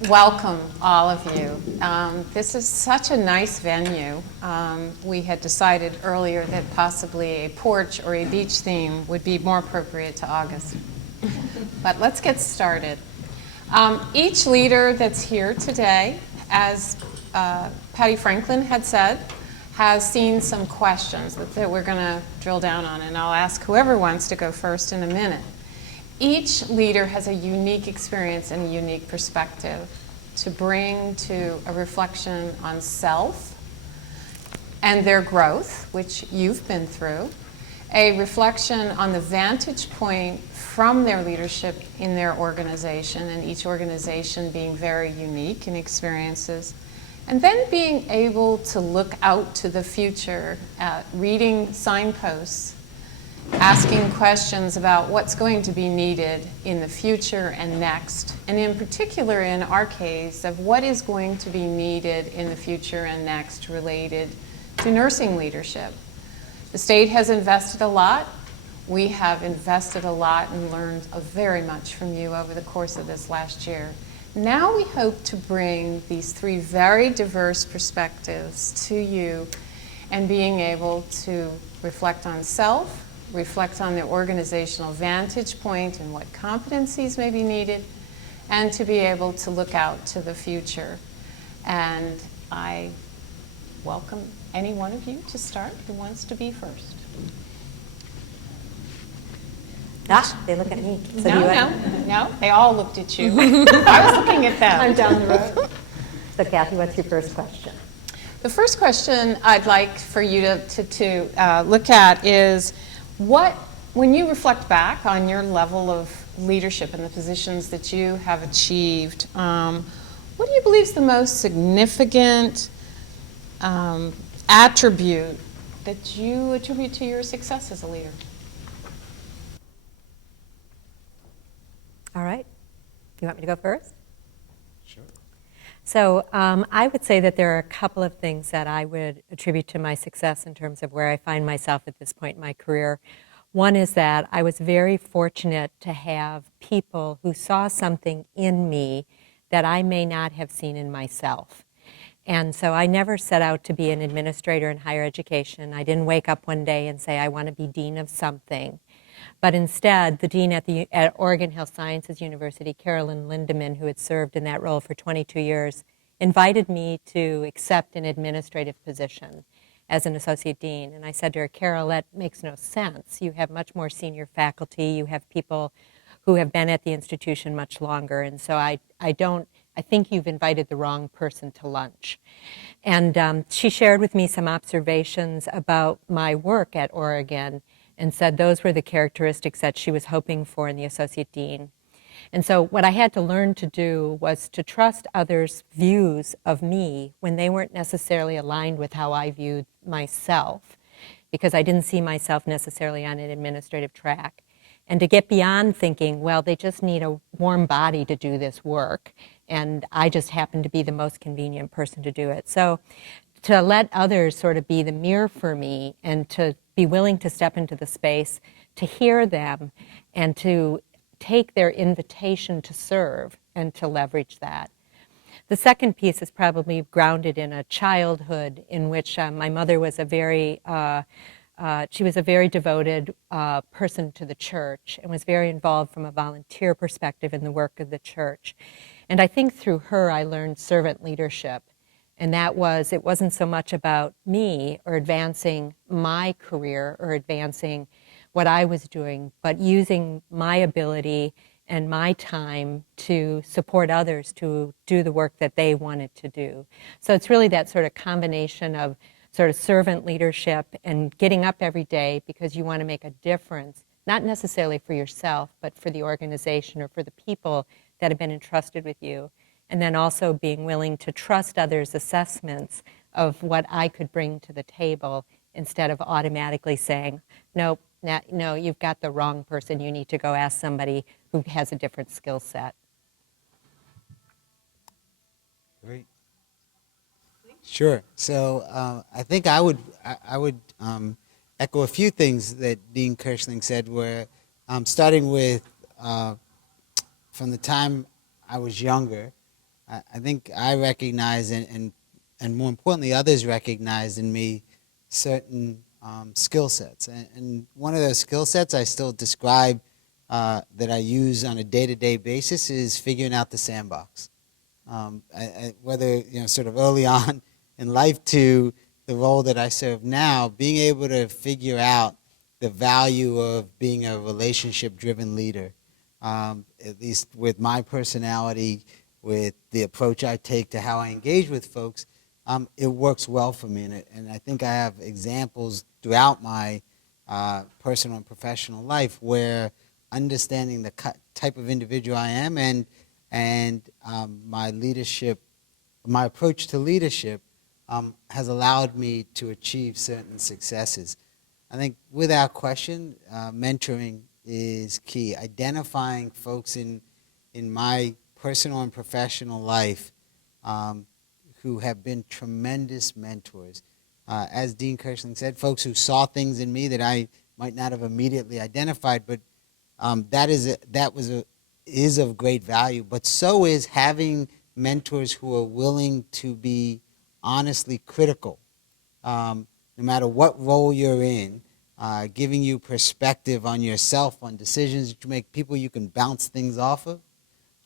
Welcome, all of you. This is such a nice venue. We had decided earlier that possibly a porch or a beach theme would be more appropriate to August. But let's get started. Each leader that's here today, as Patty Franklin had said, has seen some questions that we're going to drill down on, and I'll ask whoever wants to go first in a minute. Each leader has a unique experience and a unique perspective to bring to a reflection on self and their growth, which you've been through, a reflection on the vantage point from their leadership in their organization, and each organization being very unique in experiences, and then being able to look out to the future, reading signposts, asking questions about what's going to be needed in the future and next, and in particular in our case of what is going to be needed in the future and next related to nursing leadership. The state has invested a lot. We have invested a lot and learned very much from you over the course of this last year. Now we hope to bring these three very diverse perspectives to you and being able to reflect on self, reflect on the organizational vantage point and what competencies may be needed, and to be able to look out to the future. And I welcome any one of you to start who wants to be first. They look at me. So no, they all looked at you. I was looking at them. I'm down the road. So Kathy, what's your first question? The first question I'd like for you to look at is, when you reflect back on your level of leadership and the positions that you have achieved, what do you believe is the most significant attribute that you attribute to your success as a leader? All right. You want me to go first? Sure. So I would say that there are a couple of things that I would attribute to my success in terms of where I find myself at this point in my career. One is that I was very fortunate to have people who saw something in me that I may not have seen in myself. And so I never set out to be an administrator in higher education. I didn't wake up one day and say, I want to be dean of something. But instead, the dean at Oregon Health Sciences University, Carolyn Lindeman, who had served in that role for 22 years, invited me to accept an administrative position as an associate dean. And I said to her, Carol, that makes no sense. You have much more senior faculty. You have people who have been at the institution much longer. And so I think you've invited the wrong person to lunch. And she shared with me some observations about my work at Oregon and said those were the characteristics that she was hoping for in the associate dean. And so what I had to learn to do was to trust others' views of me when they weren't necessarily aligned with how I viewed myself, because I didn't see myself necessarily on an administrative track. And to get beyond thinking, well, they just need a warm body to do this work, and I just happen to be the most convenient person to do it. So to let others sort of be the mirror for me and to be willing to step into the space, to hear them, and to take their invitation to serve and to leverage that. The second piece is probably grounded in a childhood in which my mother was a very devoted person to the church and was very involved from a volunteer perspective in the work of the church. And I think through her I learned servant leadership. And it wasn't so much about me or advancing my career or advancing what I was doing, but using my ability and my time to support others to do the work that they wanted to do. So it's really that sort of combination of sort of servant leadership and getting up every day because you want to make a difference, not necessarily for yourself, but for the organization or for the people that have been entrusted with you. And then also being willing to trust others' assessments of what I could bring to the table instead of automatically saying, no, you've got the wrong person. You need to go ask somebody who has a different skill set. Great. Sure. So I think I would echo a few things that Dean Kirschling said, where starting with from the time I was younger, I think I recognize, and more importantly, others recognize in me certain skill sets. And one of those skill sets I still describe that I use on a day-to-day basis is figuring out the sandbox. Whether, sort of early on in life to the role that I serve now, being able to figure out the value of being a relationship-driven leader, at least with my personality, with the approach I take to how I engage with folks, it works well for me. And I think I have examples throughout my personal and professional life where understanding the type of individual I am and my leadership, my approach to leadership has allowed me to achieve certain successes. I think without question, mentoring is key. Identifying folks in my personal and professional life who have been tremendous mentors. As Dean Kirschling said, folks who saw things in me that I might not have immediately identified, but is of great value. But so is having mentors who are willing to be honestly critical, no matter what role you're in, giving you perspective on yourself, on decisions that you make, people you can bounce things off of.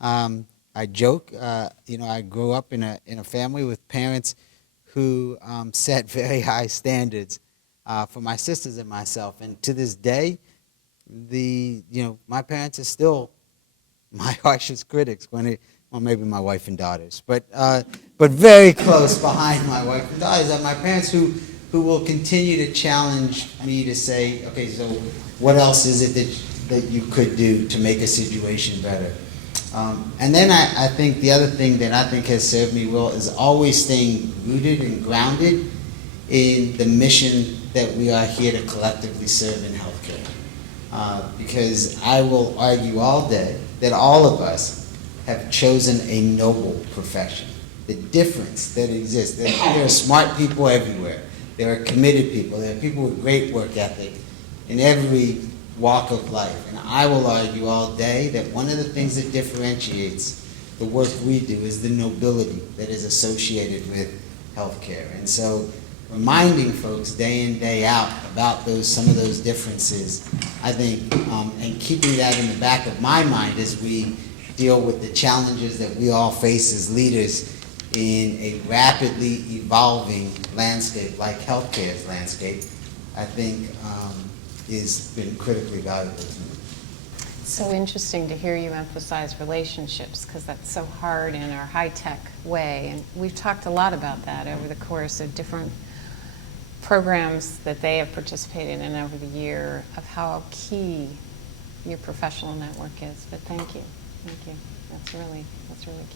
I joke, I grew up in a family with parents who set very high standards for my sisters and myself, and to this day, my parents are still my harshest critics well, maybe my wife and daughters, but very close behind my wife and daughters are my parents who will continue to challenge me to say, okay, so what else is it that you could do to make a situation better? And then I think the other thing that I think has served me well is always staying rooted and grounded in the mission that we are here to collectively serve in healthcare. Because I will argue all day that all of us have chosen a noble profession. The difference that exists, there are smart people everywhere. There are committed people. There are people with great work ethic in every walk of life. And I will argue all day that one of the things that differentiates the work we do is the nobility that is associated with healthcare. And so reminding folks day in, day out about some of those differences, I think, and keeping that in the back of my mind as we deal with the challenges that we all face as leaders in a rapidly evolving landscape like healthcare's landscape, I think has been critically valuable to me. So interesting to hear you emphasize relationships, because that's so hard in our high-tech way. And we've talked a lot about that over the course of different programs that they have participated in over the year, of how key your professional network is. But thank you. Thank you. That's really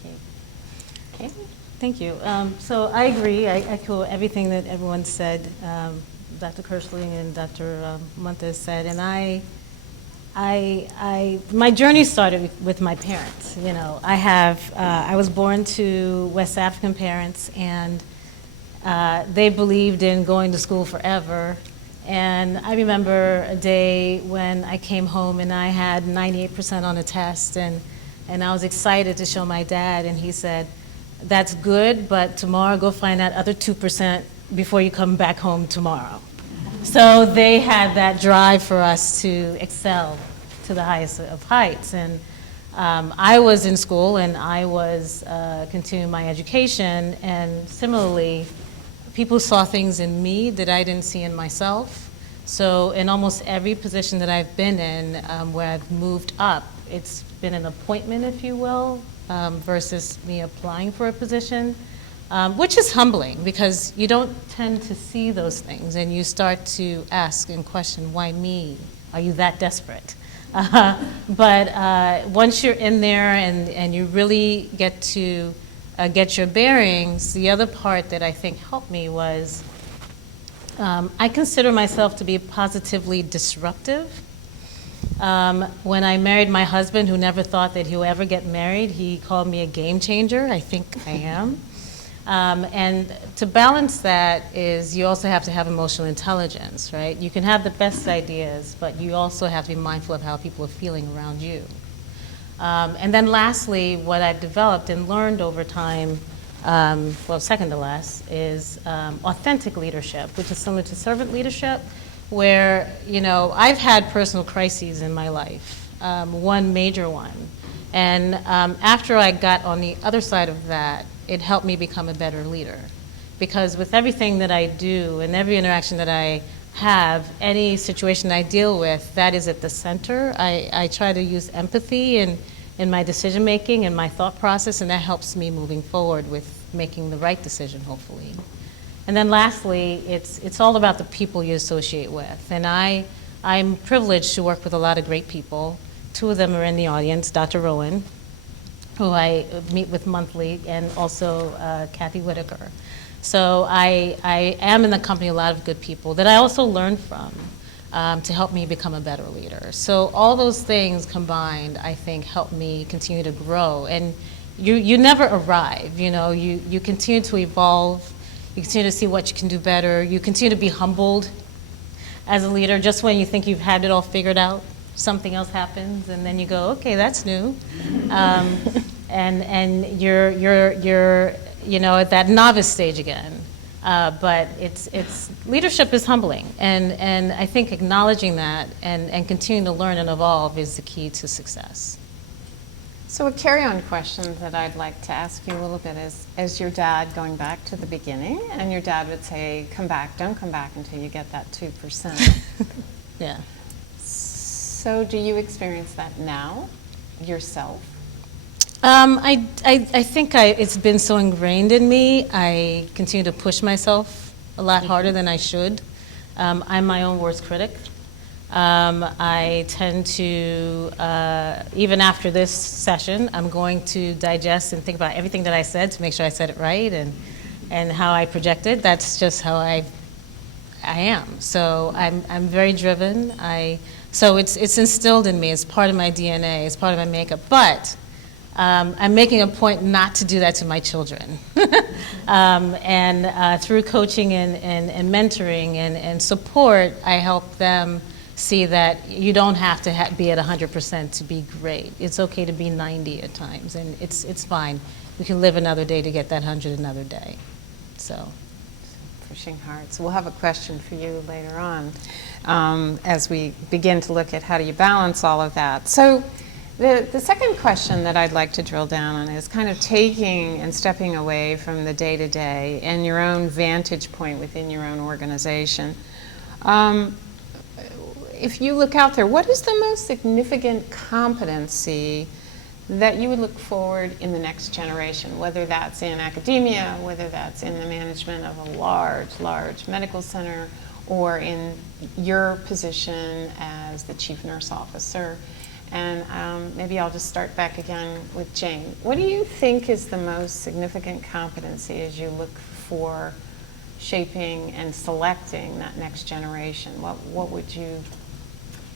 key. Kathryn? Thank you. So I agree. I echo everything that everyone said, Dr. Kirschling and Dr. Suntha said. And my journey started with my parents. I was born to West African parents, and they believed in going to school forever. And I remember a day when I came home and I had 98% on a test, and I was excited to show my dad, and he said, "That's good, but tomorrow go find that other 2% before you come back home tomorrow." So they had that drive for us to excel to the highest of heights. And I was in school and I was continuing my education, and similarly, people saw things in me that I didn't see in myself. So in almost every position that I've been in where I've moved up, it's been an appointment, if you will, versus me applying for a position, which is humbling because you don't tend to see those things, and you start to ask and question, why me? Are you that desperate? But once you're in there and you really get to get your bearings, the other part that I think helped me was I consider myself to be positively disruptive. When I married my husband, who never thought that he would ever get married, he called me a game changer. I think I am. And to balance that is you also have to have emotional intelligence, right? You can have the best ideas, but you also have to be mindful of how people are feeling around you. And then lastly, what I've developed and learned over time, well, second to last, is authentic leadership, which is similar to servant leadership, where, you know, I've had personal crises in my life, one major one. And after I got on the other side of that, it helped me become a better leader. Because with everything that I do and every interaction that I have, any situation I deal with, that is at the center. I try to use empathy in my decision making and my thought process, and that helps me moving forward with making the right decision, hopefully. And then lastly, it's all about the people you associate with. And I'm privileged to work with a lot of great people. Two of them are in the audience, Dr. Rowan, who I meet with monthly, and also Kathy Whitaker. So I am in the company of a lot of good people that I also learn from to help me become a better leader. So all those things combined, I think, help me continue to grow. And you never arrive, you know, you continue to evolve, you continue to see what you can do better, you continue to be humbled as a leader. Just when you think you've had it all figured out, something else happens, and then you go, okay, that's new. And you're you know, at that novice stage again. But it's leadership is humbling, and I think acknowledging that and continuing to learn and evolve is the key to success. So a carry-on question that I'd like to ask you a little bit is, as your dad, going back to the beginning, and your dad would say, come back, don't come back until you get that 2%. Yeah. So do you experience that now, yourself? I think it's been so ingrained in me. I continue to push myself a lot harder than I should. I'm my own worst critic. I tend to, even after this session, I'm going to digest and think about everything that I said to make sure I said it right and how I projected. That's just how I am. So I'm very driven. So it's instilled in me. It's part of my DNA. It's part of my makeup. But I'm making a point not to do that to my children. Through coaching and mentoring and support, I help them see that you don't have to be at 100% to be great. It's okay to be 90 at times, and it's fine. We can live another day to get that 100 another day. So. Pushing hard. So we'll have a question for you later on as we begin to look at how do you balance all of that. So the second question that I'd like to drill down on is kind of taking and stepping away from the day-to-day and your own vantage point within your own organization. If you look out there, what is the most significant competency that you would look forward in the next generation, whether that's in academia, whether that's in the management of a large medical center, or in your position as the chief nurse officer? And maybe I'll just start back again with Jane. What do you think is the most significant competency as you look for shaping and selecting that next generation? What would you?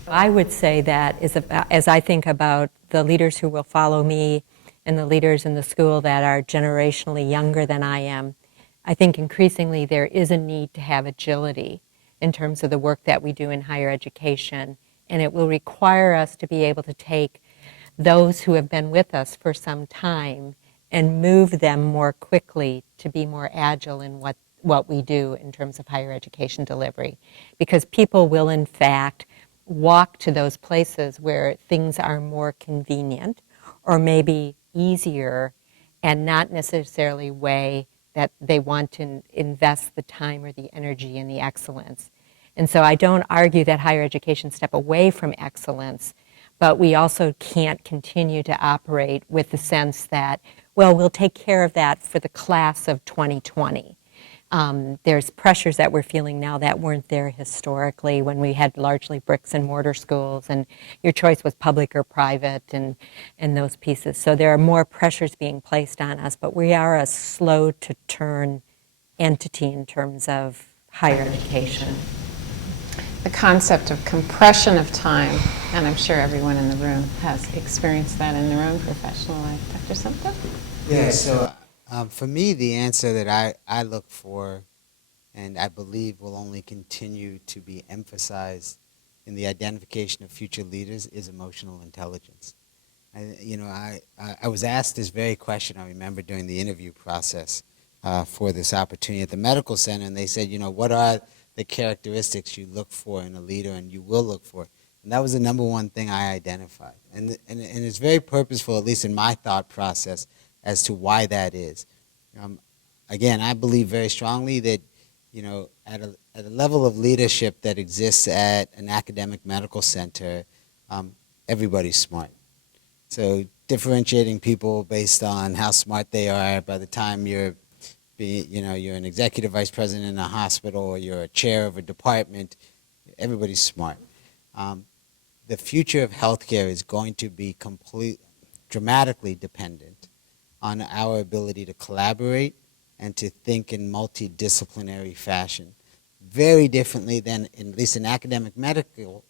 I would say that as I think about the leaders who will follow me and the leaders in the school that are generationally younger than I am, I think increasingly there is a need to have agility in terms of the work that we do in higher education. And it will require us to be able to take those who have been with us for some time and move them more quickly to be more agile in what we do in terms of higher education delivery. Because people will, in fact, walk to those places where things are more convenient or maybe easier and not necessarily way that they want to invest the time or the energy and the excellence. And so I don't argue that higher education step away from excellence, but we also can't continue to operate with the sense that, well, we'll take care of that for the class of 2020. There's pressures that we're feeling now that weren't there historically when we had largely bricks and mortar schools and your choice was public or private and those pieces. So there are more pressures being placed on us, but we are a slow to turn entity in terms of higher education. The concept of compression of time, and I'm sure everyone in the room has experienced that in their own professional life. Dr. Suntha? Yeah, so for me, the answer that I look for and I believe will only continue to be emphasized in the identification of future leaders is emotional intelligence. I was asked this very question, I remember, during the interview process for this opportunity at the medical center, and they said, what are the characteristics you look for in a leader and you will look for? And that was the number one thing I identified. And it's very purposeful, at least in my thought process, as to why that is. Again, I believe very strongly that, at a level of leadership that exists at an academic medical center, everybody's smart. So differentiating people based on how smart they are by the time you're an executive vice president in a hospital or you're a chair of a department, everybody's smart. The future of healthcare is going to be dramatically dependent on our ability to collaborate and to think in multidisciplinary fashion, very differently than, at least in academic medical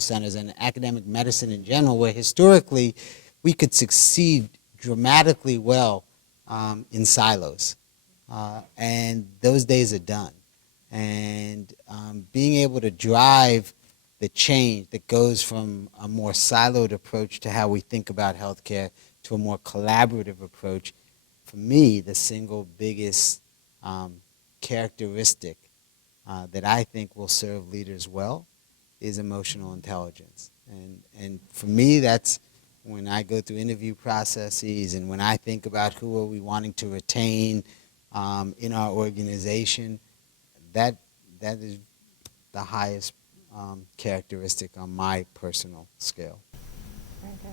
centers and academic medicine in general, where historically we could succeed dramatically well in silos. And those days are done. And being able to drive the change that goes from a more siloed approach to how we think about healthcare to a more collaborative approach, for me, the single biggest characteristic that I think will serve leaders well is emotional intelligence. And for me, that's when I go through interview processes and when I think about who are we wanting to retain in our organization, that is the highest characteristic on my personal scale. Very good,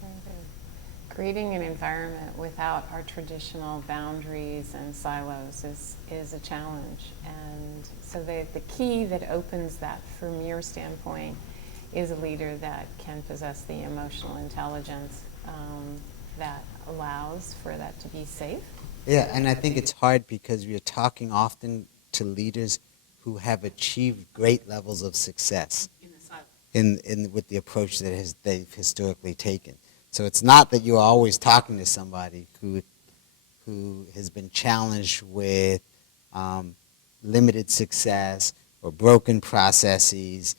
very good. Creating an environment without our traditional boundaries and silos is a challenge. And so the key that opens that from your standpoint is a leader that can possess the emotional intelligence that allows for that to be safe. Yeah, and I think it's hard because we're talking often to leaders who have achieved great levels of success with the approach that they've historically taken. So it's not that you're always talking to somebody who has been challenged with limited success or broken processes.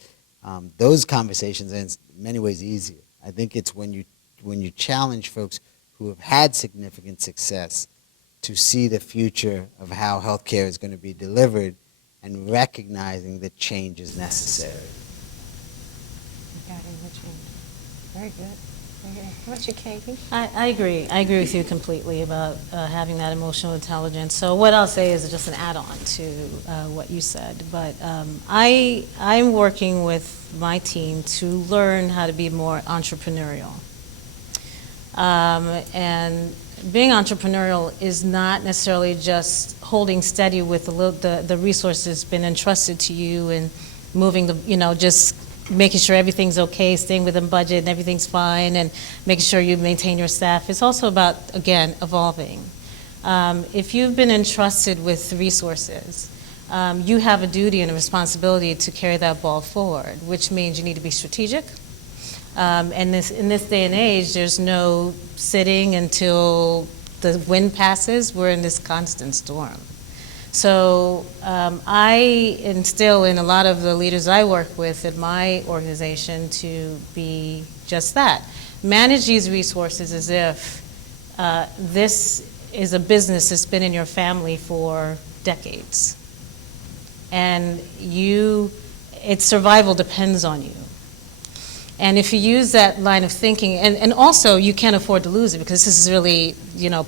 Those conversations are in many ways easier. I think it's when you challenge folks who have had significant success to see the future of how healthcare is going to be delivered and recognizing that change is necessary. Regarding the change. Very good. How about you, Katie? I agree. I agree with you completely about having that emotional intelligence. So what I'll say is just an add-on to what you said. But I'm working with my team to learn how to be more entrepreneurial. And being entrepreneurial is not necessarily just holding steady with the resources been entrusted to you and moving just making sure everything's okay, staying within budget and everything's fine, and making sure you maintain your staff. It's also about, again, evolving. If you've been entrusted with resources, you have a duty and a responsibility to carry that ball forward, which means you need to be strategic. And in this day and age, there's no sitting until the wind passes. We're in this constant storm. So I instill in a lot of the leaders I work with in my organization to be just that. Manage these resources as if this is a business that's been in your family for decades. And its survival depends on you. And if you use that line of thinking, and also you can't afford to lose it because this is really,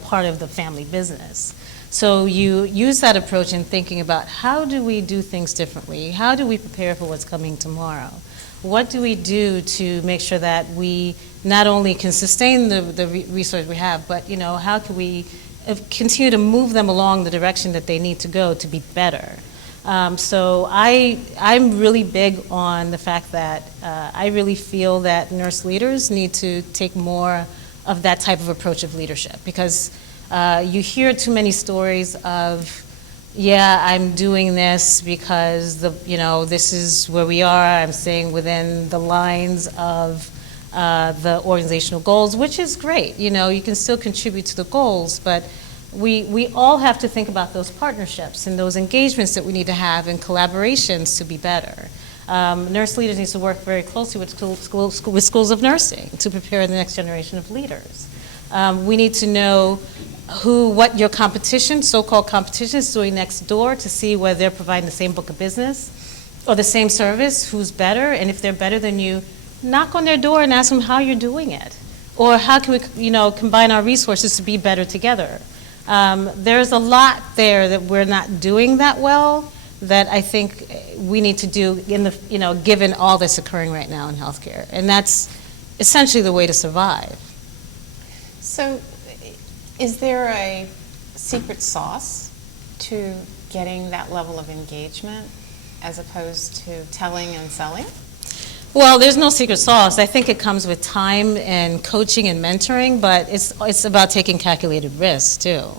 part of the family business. So you use that approach in thinking about how do we do things differently? How do we prepare for what's coming tomorrow? What do we do to make sure that we not only can sustain the resource we have, but how can we continue to move them along the direction that they need to go to be better? So I'm really big on the fact that I really feel that nurse leaders need to take more of that type of approach of leadership, because you hear too many stories of, I'm doing this because this is where we are. I'm staying within the lines of the organizational goals, which is great. You can still contribute to the goals, but we all have to think about those partnerships and those engagements that we need to have and collaborations to be better. Nurse leaders need to work very closely with schools of nursing to prepare the next generation of leaders. We need to know what your competition, so-called competition, is doing next door to see whether they're providing the same book of business or the same service, who's better, and if they're better than you, knock on their door and ask them how you're doing it. Or how can we, combine our resources to be better together? There's a lot there that we're not doing that well that I think we need to do in the, given all that's occurring right now in healthcare. And that's essentially the way to survive. So, is there a secret sauce to getting that level of engagement as opposed to telling and selling? Well, there's no secret sauce. I think it comes with time and coaching and mentoring, but it's about taking calculated risks too,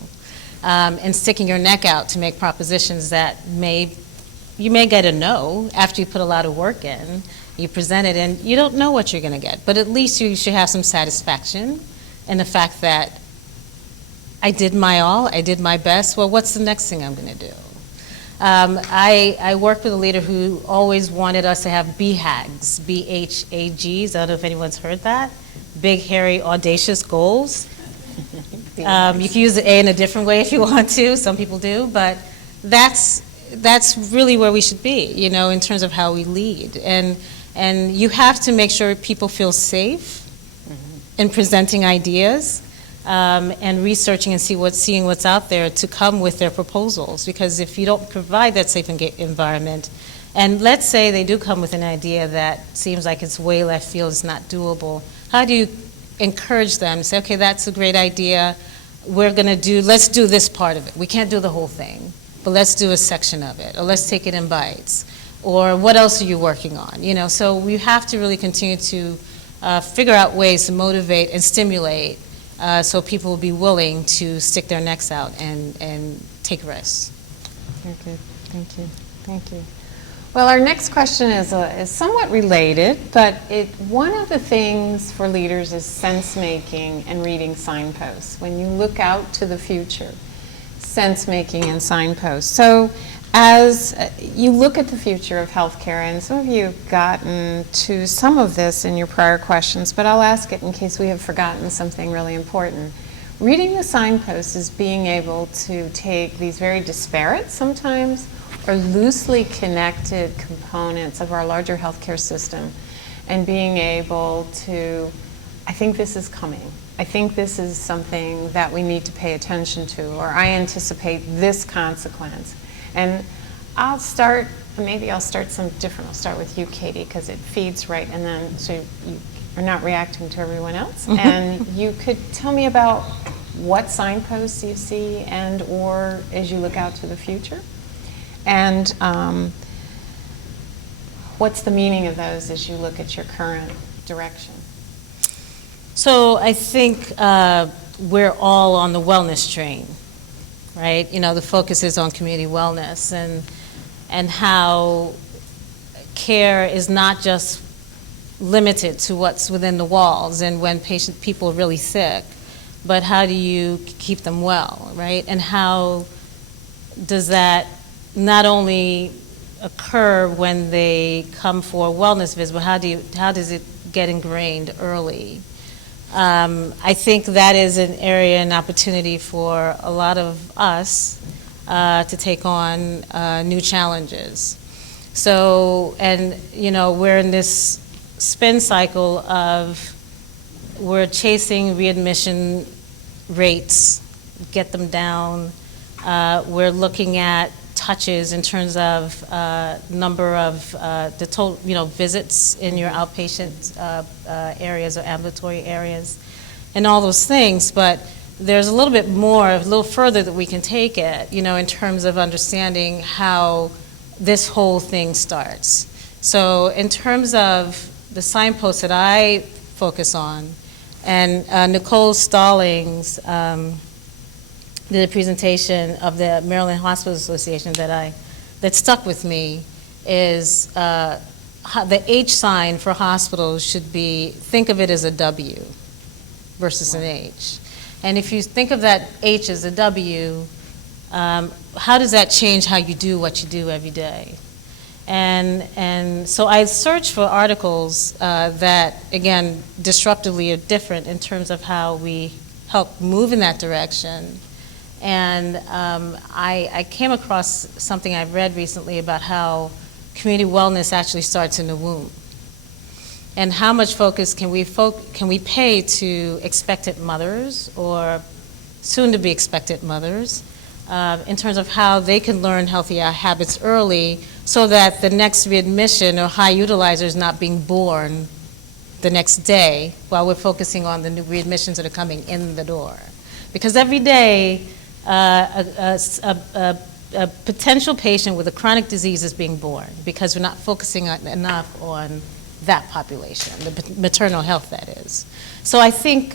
and sticking your neck out to make propositions that you may get a no after you put a lot of work in. You present it and you don't know what you're going to get, but at least you should have some satisfaction in the fact that I did my all, I did my best. Well, what's the next thing I'm going to do? I worked with a leader who always wanted us to have BHAGs, B-H-A-Gs. I don't know if anyone's heard that. Big, hairy, audacious goals. You can use the A in a different way if you want to. Some people do, but that's really where we should be, in terms of how we lead. And you have to make sure people feel safe in presenting ideas. And researching and seeing what's out there to come with their proposals. Because if you don't provide that safe environment, and let's say they do come with an idea that seems like it's way left field, it's not doable, how do you encourage them to say, okay, that's a great idea, let's do this part of it. We can't do the whole thing, but let's do a section of it, or let's take it in bites. Or what else are you working on? So we have to really continue to figure out ways to motivate and stimulate so people will be willing to stick their necks out and take risks. Very good. Thank you. Thank you. Well, our next question is somewhat related, but one of the things for leaders is sense making and reading signposts. When you look out to the future, sense making and signposts. So, as you look at the future of healthcare, and some of you have gotten to some of this in your prior questions, but I'll ask it in case we have forgotten something really important. Reading the signposts is being able to take these very disparate sometimes or loosely connected components of our larger healthcare system and being able to, I think this is coming. I think this is something that we need to pay attention to, or I anticipate this consequence. And I'll start some different. I'll start with you, Katie, because it feeds right, and then so you are not reacting to everyone else. And you could tell me about what signposts you see and or as you look out to the future. And what's the meaning of those as you look at your current direction? So I think we're all on the wellness train. Right? The focus is on community wellness and how care is not just limited to what's within the walls and when people are really sick, but how do you keep them well, right? And how does that not only occur when they come for a wellness visit, but how does it get ingrained early? I think that is an area and opportunity for a lot of us to take on new challenges. So, and we're in this spin cycle of we're chasing readmission rates, get them down. We're looking at touches in terms of number of the total, visits in your outpatient areas or ambulatory areas, and all those things. But there's a little bit more, a little further that we can take it, in terms of understanding how this whole thing starts. So in terms of the signposts that I focus on, and Nicole Stallings did a presentation of the Maryland Hospital Association that stuck with me is the H sign for hospitals should be, think of it as a W versus an H. And if you think of that H as a W, how does that change how you do what you do every day? And so I searched for articles that, again, disruptively are different in terms of how we help move in that direction. And I came across something I've read recently about how community wellness actually starts in the womb. And how much focus can we pay to expectant mothers or soon-to-be expectant mothers in terms of how they can learn healthy habits early so that the next readmission or high utilizer is not being born the next day while we're focusing on the new readmissions that are coming in the door. Because every day, a potential patient with a chronic disease is being born because we're not focusing enough on that population, the maternal health, that is. So I think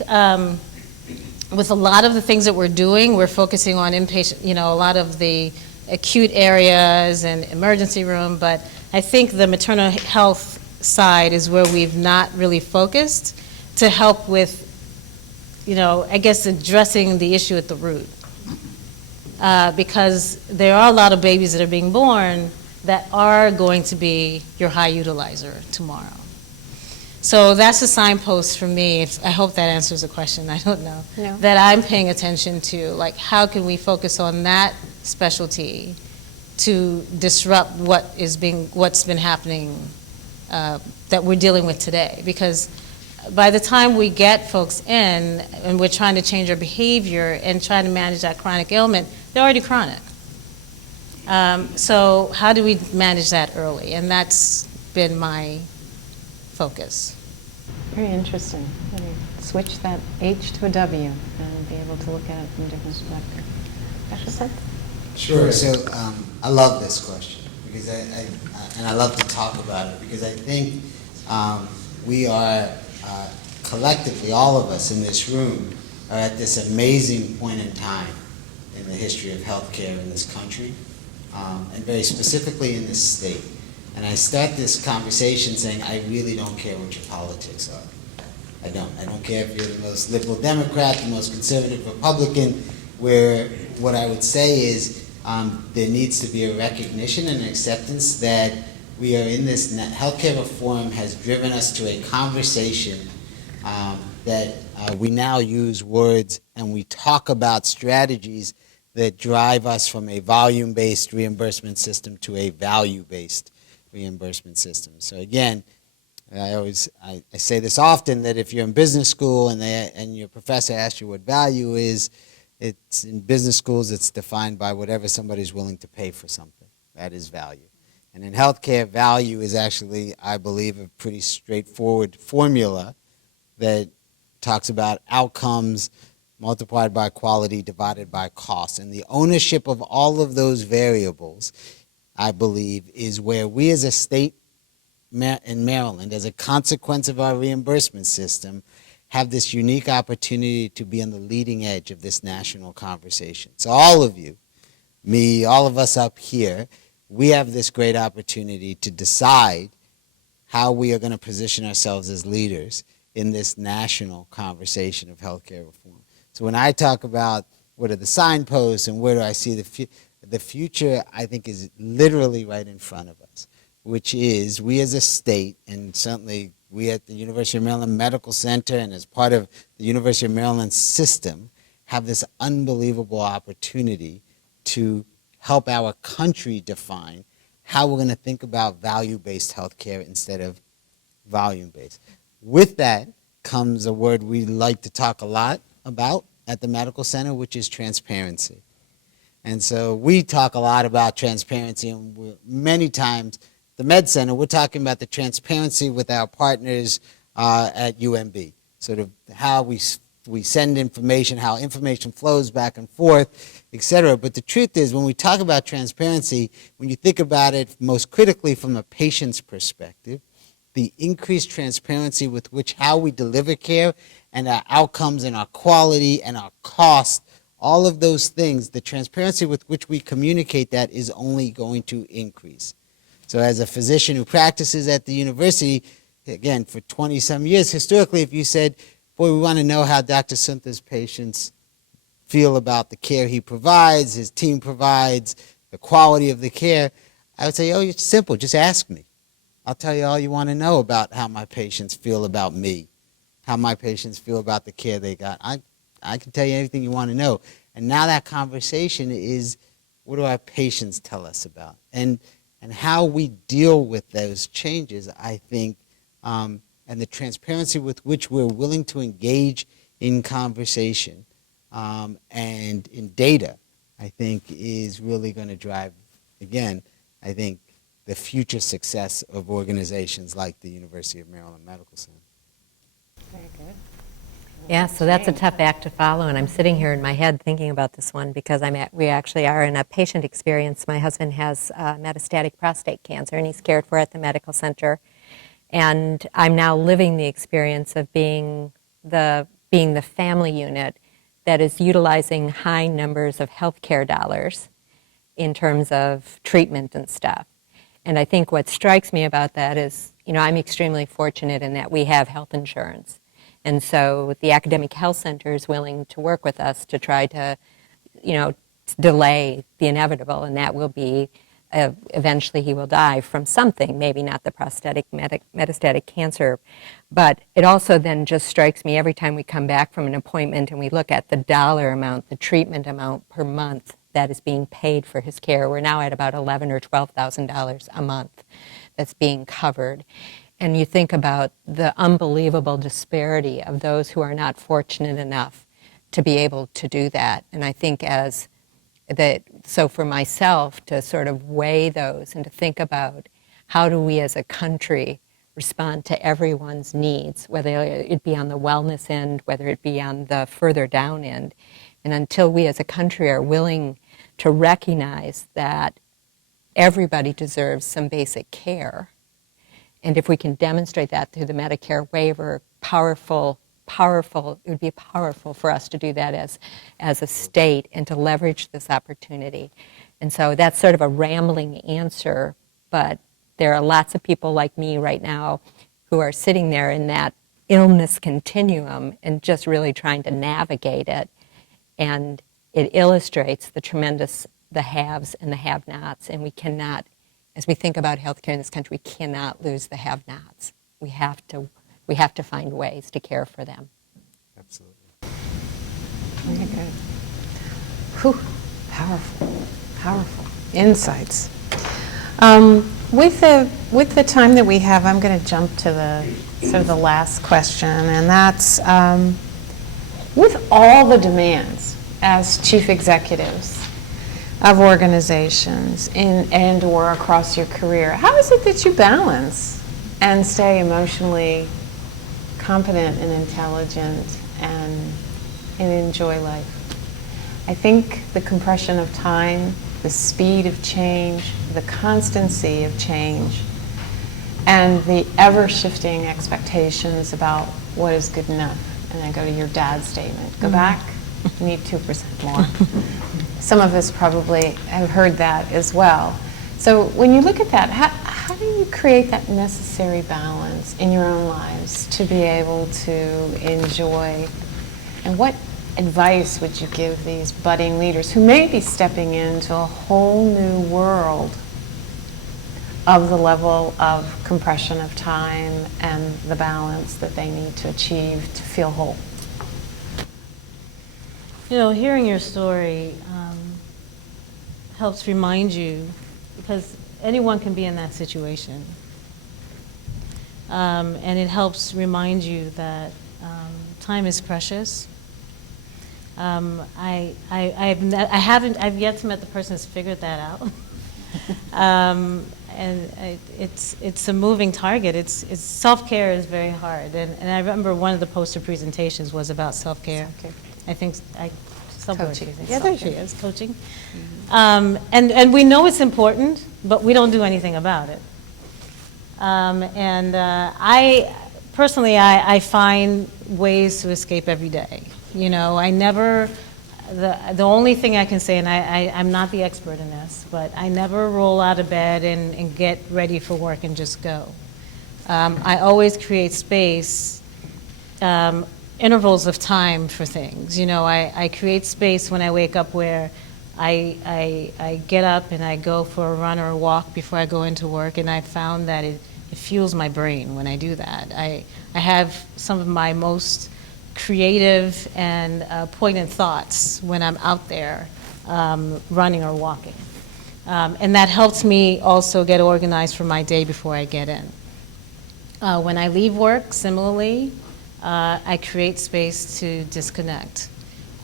with a lot of the things that we're doing, we're focusing on inpatient, a lot of the acute areas and emergency room, but I think the maternal health side is where we've not really focused to help with, I guess addressing the issue at the root. Because there are a lot of babies that are being born that are going to be your high utilizer tomorrow. So that's a signpost for me. I hope that answers the question. I don't know. No. That I'm paying attention to, like how can we focus on that specialty to disrupt what's been happening that we're dealing with today. Because by the time we get folks in and we're trying to change their behavior and trying to manage that chronic ailment, they're already chronic. So how do we manage that early? And that's been my focus. Very interesting. Maybe switch that H to a W and be able to look at it from a different perspective. Dr. Suntha? Sure. So I love this question because I love to talk about it because I think we are collectively, all of us in this room, are at this amazing point in time in the history of healthcare in this country, and very specifically in this state. And I start this conversation saying, I really don't care what your politics are. I don't care if you're the most liberal Democrat, the most conservative Republican, where what I would say is there needs to be a recognition and an acceptance that we are in this, healthcare reform has driven us to a conversation that we now use words and we talk about strategies that drive us from a volume-based reimbursement system to a value-based reimbursement system. So again, I say this often, that if you're in business school and your professor asks you what value is, it's in business schools it's defined by whatever somebody's willing to pay for something. That is value. And in healthcare, value is actually, I believe, a pretty straightforward formula that talks about outcomes multiplied by quality divided by cost. And the ownership of all of those variables, I believe, is where we as a state in Maryland, as a consequence of our reimbursement system, have this unique opportunity to be on the leading edge of this national conversation. So all of you, me, all of us up here, we have this great opportunity to decide how we are going to position ourselves as leaders in this national conversation of healthcare reform. So when I talk about what are the signposts and where do I see the future, I think is literally right in front of us, which is we as a state, and certainly we at the University of Maryland Medical Center and as part of the University of Maryland system, have this unbelievable opportunity to help our country define how we're going to think about value-based healthcare instead of volume-based. With that comes a word we like to talk a lot about at the medical center, which is transparency. And so we talk a lot about transparency, and many times the Med Center, we're talking about the transparency with our partners at UMB, sort of how we send information, how information flows back and forth, et cetera. But the truth is, when we talk about transparency, when you think about it most critically from a patient's perspective, the increased transparency with which how we deliver care and our outcomes and our quality and our cost, all of those things, the transparency with which we communicate that is only going to increase. So as a physician who practices at the university, again, for 20-some years, historically, if you said, boy, we want to know how Dr. Suntha's patients feel about the care he provides, his team provides, the quality of the care, I would say, oh, it's simple. Just ask me. I'll tell you all you want to know about how my patients feel about me, how my patients feel about the care they got. I can tell you anything you want to know. And now that conversation is, what do our patients tell us about? And how we deal with those changes, I think, and the transparency with which we're willing to engage in conversation and in data, I think, is really going to drive, again, I think, the future success of organizations like the University of Maryland Medical Center. Very good. Yeah, so that's a tough act to follow, and I'm sitting here in my head thinking about this one because we actually are in a patient experience. My husband has metastatic prostate cancer, and he's cared for at the medical center. And I'm now living the experience of being the family unit that is utilizing high numbers of healthcare dollars in terms of treatment and stuff. And I think what strikes me about that is, I'm extremely fortunate in that we have health insurance. And so the academic health center is willing to work with us to try to, delay the inevitable, and that will be eventually he will die from something, maybe not the metastatic cancer. But it also then just strikes me every time we come back from an appointment and we look at the dollar amount, the treatment amount per month that is being paid for his care. We're now at about $11,000 or $12,000 a month that's being covered. And you think about the unbelievable disparity of those who are not fortunate enough to be able to do that. And I think so for myself to sort of weigh those and to think about how do we as a country respond to everyone's needs, whether it be on the wellness end, whether it be on the further down end. And until we as a country are willing to recognize that everybody deserves some basic care, and if we can demonstrate that through the Medicare waiver, it would be powerful for us to do that as a state and to leverage this opportunity. And so that's sort of a rambling answer, but there are lots of people like me right now who are sitting there in that illness continuum and just really trying to navigate it. And it illustrates the haves and the have-nots, and we cannot, as we think about healthcare in this country, we cannot lose the have-nots. We have to find ways to care for them. Absolutely. Very good. Whew, powerful insights. With the time that we have, I'm going to jump to the last question, and that's with all the demands as chief executives of organizations and or across your career, how is it that you balance and stay emotionally competent and intelligent and enjoy life? I think the compression of time, the speed of change, the constancy of change, and the ever-shifting expectations about what is good enough. And I go to your dad's statement, go back, you need 2% more. Some of us probably have heard that as well. So when you look at that, how do you create that necessary balance in your own lives to be able to enjoy? And what advice would you give these budding leaders who may be stepping into a whole new world of the level of compression of time and the balance that they need to achieve to feel whole? Hearing your story helps remind you, because anyone can be in that situation. And it helps remind you that time is precious. I've yet to meet the person who's figured that out. And it's a moving target. It's self-care is very hard. And I remember one of the poster presentations was about self-care. I think Coaching. Yeah, there she is, coaching. And we know it's important, but we don't do anything about it. I personally find ways to escape every day. I never, the only thing I can say, and I'm not the expert in this, but I never roll out of bed and get ready for work and just go. I always create space, intervals of time for things. I create space when I wake up where I get up and I go for a run or a walk before I go into work, and I found that it fuels my brain when I do that. I have some of my most creative and poignant thoughts when I'm out there running or walking. And that helps me also get organized for my day before I get in. When I leave work, similarly, I create space to disconnect.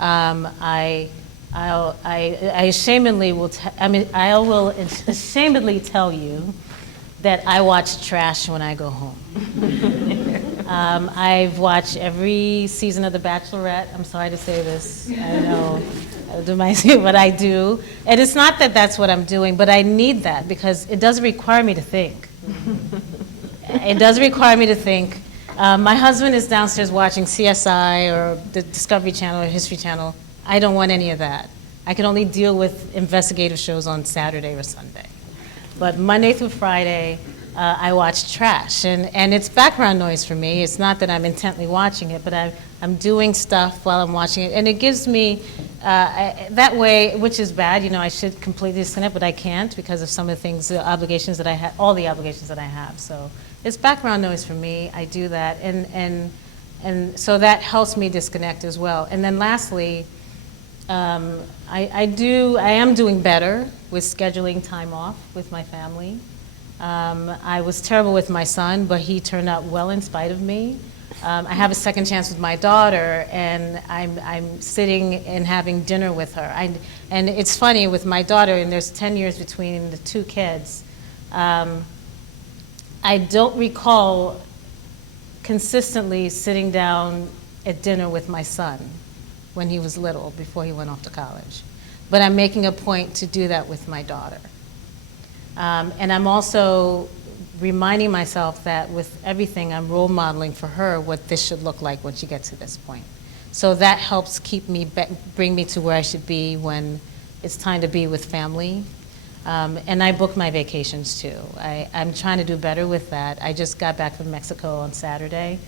I ashamedly will. I will ashamedly tell you that I watch trash when I go home. I've watched every season of The Bachelorette. I'm sorry to say this. I know. What I do, and it's not that that's what I'm doing, but I need that because it does require me to think. It does require me to think. My husband is downstairs watching CSI or the Discovery Channel or History Channel. I don't want any of that. I can only deal with investigative shows on Saturday or Sunday. But Monday through Friday, I watch trash, and it's background noise for me. It's not that I'm intently watching it, but I'm doing stuff while I'm watching it, and it gives me that way, which is bad. You know, I should completely disconnect, but I can't because of some of the things, the obligations that I have, all the obligations that I have. So it's background noise for me. I do that, and so that helps me disconnect as well. And then lastly, I am doing better with scheduling time off with my family. I was terrible with my son, but he turned out well in spite of me. I have a second chance with my daughter, and I'm sitting and having dinner with her. And it's funny with my daughter, and there's 10 years between the two kids. I don't recall consistently sitting down at dinner with my son when he was little, before he went off to college. But I'm making a point to do that with my daughter. And I'm also reminding myself that with everything, I'm role modeling for her what this should look like when she gets to this point. So that helps keep me, bring me to where I should be when it's time to be with family. And I book my vacations too. I'm trying to do better with that. I just got back from Mexico on Saturday,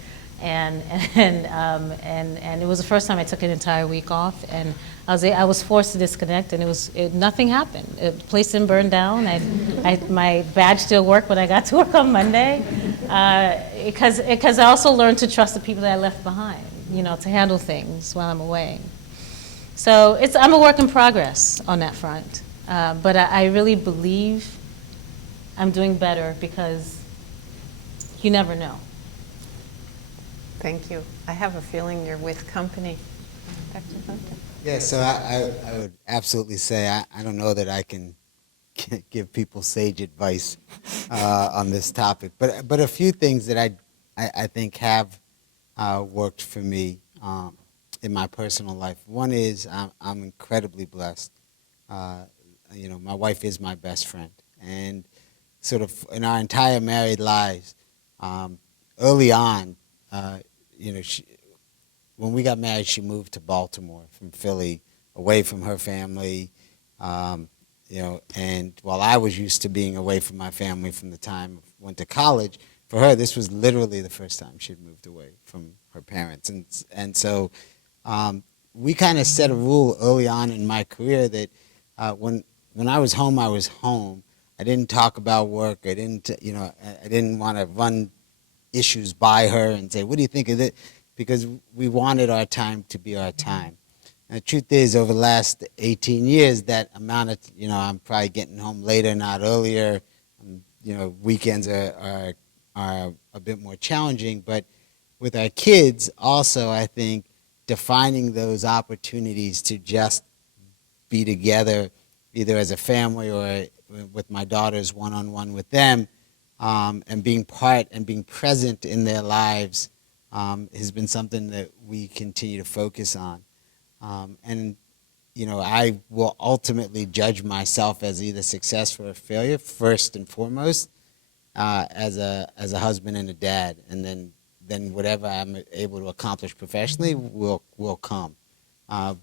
and it was the first time I took an entire week off, and I was forced to disconnect, and nothing happened. The place didn't burn down. My badge still worked when I got to work on Monday, because I also learned to trust the people that I left behind, you know, to handle things while I'm away. So I'm a work in progress on that front, but I really believe I'm doing better because you never know. Thank you. I have a feeling you're with company. Dr. Suntha? Yeah, so I would absolutely say I don't know that I can give people sage advice on this topic, but a few things that I think have worked for me in my personal life. One is I'm incredibly blessed. You know, my wife is my best friend, and sort of in our entire married lives, early on, you know, when we got married, she moved to Baltimore from Philly, away from her family, you know, and while I was used to being away from my family from the time I went to college, for her, this was literally the first time she'd moved away from her parents. And so we kind of set a rule early on in my career that when I was home, I was home. I didn't talk about work. I didn't want to run issues by her and say, what do you think of it? Because we wanted our time to be our time. And the truth is, over the last 18 years, that amount of, you know, I'm probably getting home later, not earlier. You know, weekends are a bit more challenging. But with our kids, also, I think defining those opportunities to just be together, either as a family or with my daughters one-on-one with them, and being part and being present in their lives has been something that we continue to focus on. And, you know, I will ultimately judge myself as either success or a failure, first and foremost, as a husband and a dad. And then whatever I'm able to accomplish professionally will come.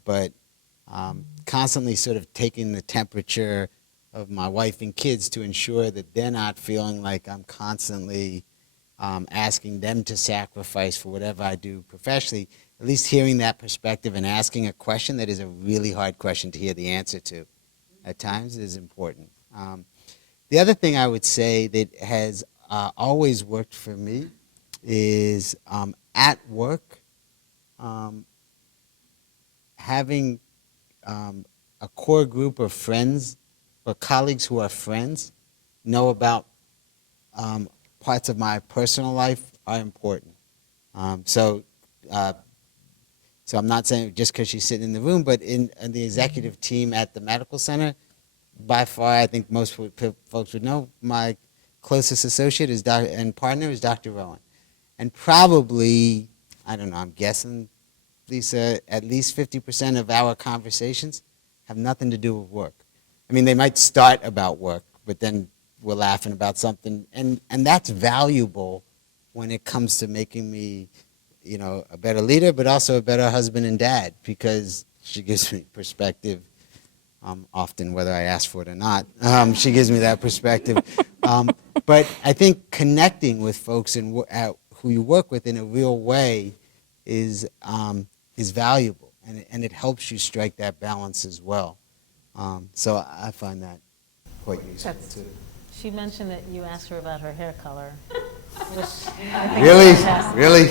But constantly sort of taking the temperature of my wife and kids to ensure that they're not feeling like I'm constantly asking them to sacrifice for whatever I do professionally, at least hearing that perspective and asking a question that is a really hard question to hear the answer to. at times is important. The other thing I would say that has always worked for me is at work, having a core group of friends or colleagues who are friends know about parts of my personal life are important. So I'm not saying just because she's sitting in the room, but in the executive team at the medical center, by far, I think most folks would know, my closest associate and partner is Dr. Rowan. And probably, I don't know, I'm guessing, Lisa, at least 50% of our conversations have nothing to do with work. I mean, they might start about work, but then we're laughing about something. And that's valuable when it comes to making me, a better leader, but also a better husband and dad, because she gives me perspective, often whether I ask for it or not. She gives me that perspective. But I think connecting with folks who you work with in a real way is valuable, and it helps you strike that balance as well. So I find that quite useful too. She mentioned that you asked her about her hair color. Really? Really?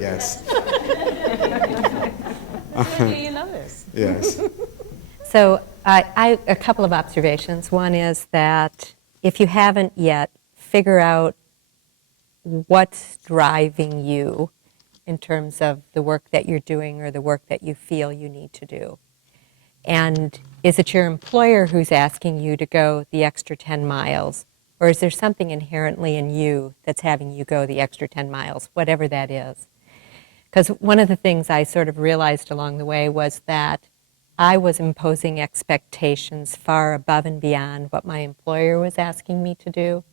Yes. Do you know this? Yes. So a couple of observations. One is that if you haven't yet, figure out what's driving you in terms of the work that you're doing or the work that you feel you need to do. And is it your employer who's asking you to go the extra 10 miles? Or is there something inherently in you that's having you go the extra 10 miles, whatever that is? Because one of the things I sort of realized along the way was that I was imposing expectations far above and beyond what my employer was asking me to do.